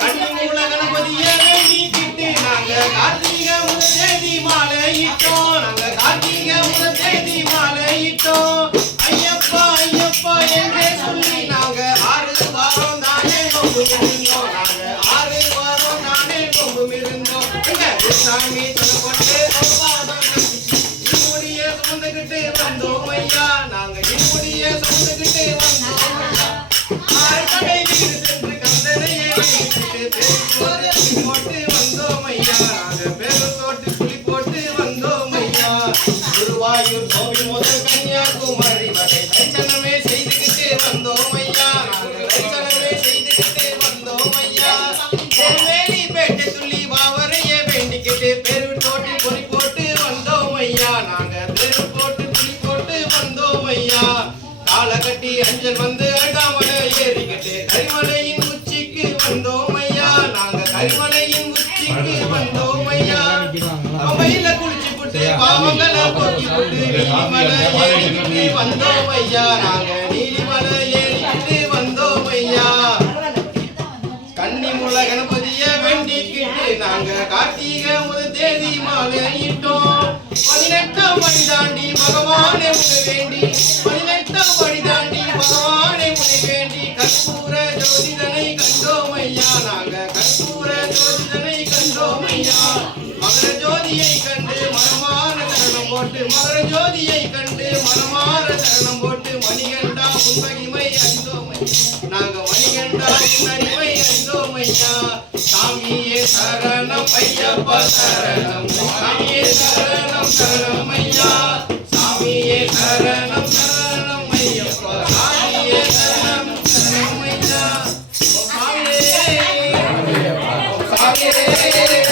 கன்னிமூல கணபதிய வேண்டிக்கிட்டு நாங்க கார்த்திகை முதல் தேதி மாலையிட்டோம். நாங்க கார்த்திகை முதல் தேதி மாலையிட்டோம். ஐயப்பா ஐயப்பா என்றே சொல்லி நாங்க 6 வாரம் தானே கொம்பு இருந்தோம். நாங்க 6 வாரம் தானே கொம்பு இருந்தோம். சாமி சொல்லப்பட்டு இம்முடிய சுமந்துக்கிட்டு வந்தோம் ஐயா. நாங்க இம்முடிய சுமந்துக்கிட்டு வந்தோம் ஐயா. கடை வீடு சென்று கந்தனையே போட்டு வந்தோம் ஐயா. நாங்க பெரு தோட்டு புலி போட்டு வந்தோம் ஐயா. குருவாயூர் கோவில் முதல் கன்னியாகுமரி வரை தரிசனமே செய்துக்கிட்டு வந்தோம் ஐயா. நாங்க தரிசனமே செய்துக்கிட்டு வந்தோம் ஐயா. திருவேலி பேட்டை துள்ளி வாவரையே வேண்டிக்கிட்டு பெரு தோட்டு பொறி போட்டு வந்தோம் ஐயா. நாங்க பெரு போட்டு புலி போட்டு வந்தோம் ஐயா. காலை கட்டி அஞ்சல் வந்து அழுதாமலை ஏறிக்கிட்டு கரிமலையின் உச்சிக்கு வந்தோம் ஐயா. நாங்க கரிமலையின் உச்சிக்கு வந்தோம் ஐயா. அவையில குளிச்சு போட்டு பாவங்களை போக்கி போட்டு நீலிமலை ஏறிக்கிட்டு வந்தோம் ஐயா. நாங்க நீலிமலை ஏறிக்கிட்டு வந்தோம் ஐயா. கன்னிமூல கணபதிய வேண்டிக்கிட்டு நாங்க கார்த்திகை முதல் தேதி மாலையிட்டோம். 18ஆம் படி தாண்டி பகவானே உன்னை வேண்டி 18ஆம் படி தாண்டி பகவானே உன்னை வேண்டி கற்பூர ஜோதிதனை கண்டோம் ஐயா. நாங்க கற்பூர ஜோதிதனை கண்டோம் ஐயா. மகர ஜோதியை கண்டு மனமான தருணம் போட்டு மகர ஜோதியை கண்டு மனமான தருணம் போட்டு மணிகண்டா புன்பகிமை அறிந்தோம் ஐயா. நாங்க மணிகண்டா புன்னறிவை அறிந்தோம் ஐயா. சாமியே சரணம் ஐயப்பா சரணம். சாமியே சரணம் சரணம் ஐயா. சாமியே சரணம் சரணம் ஐயப்பா. சாமியே சரணம் சரணம் ஐயா. சாமியே சாமியே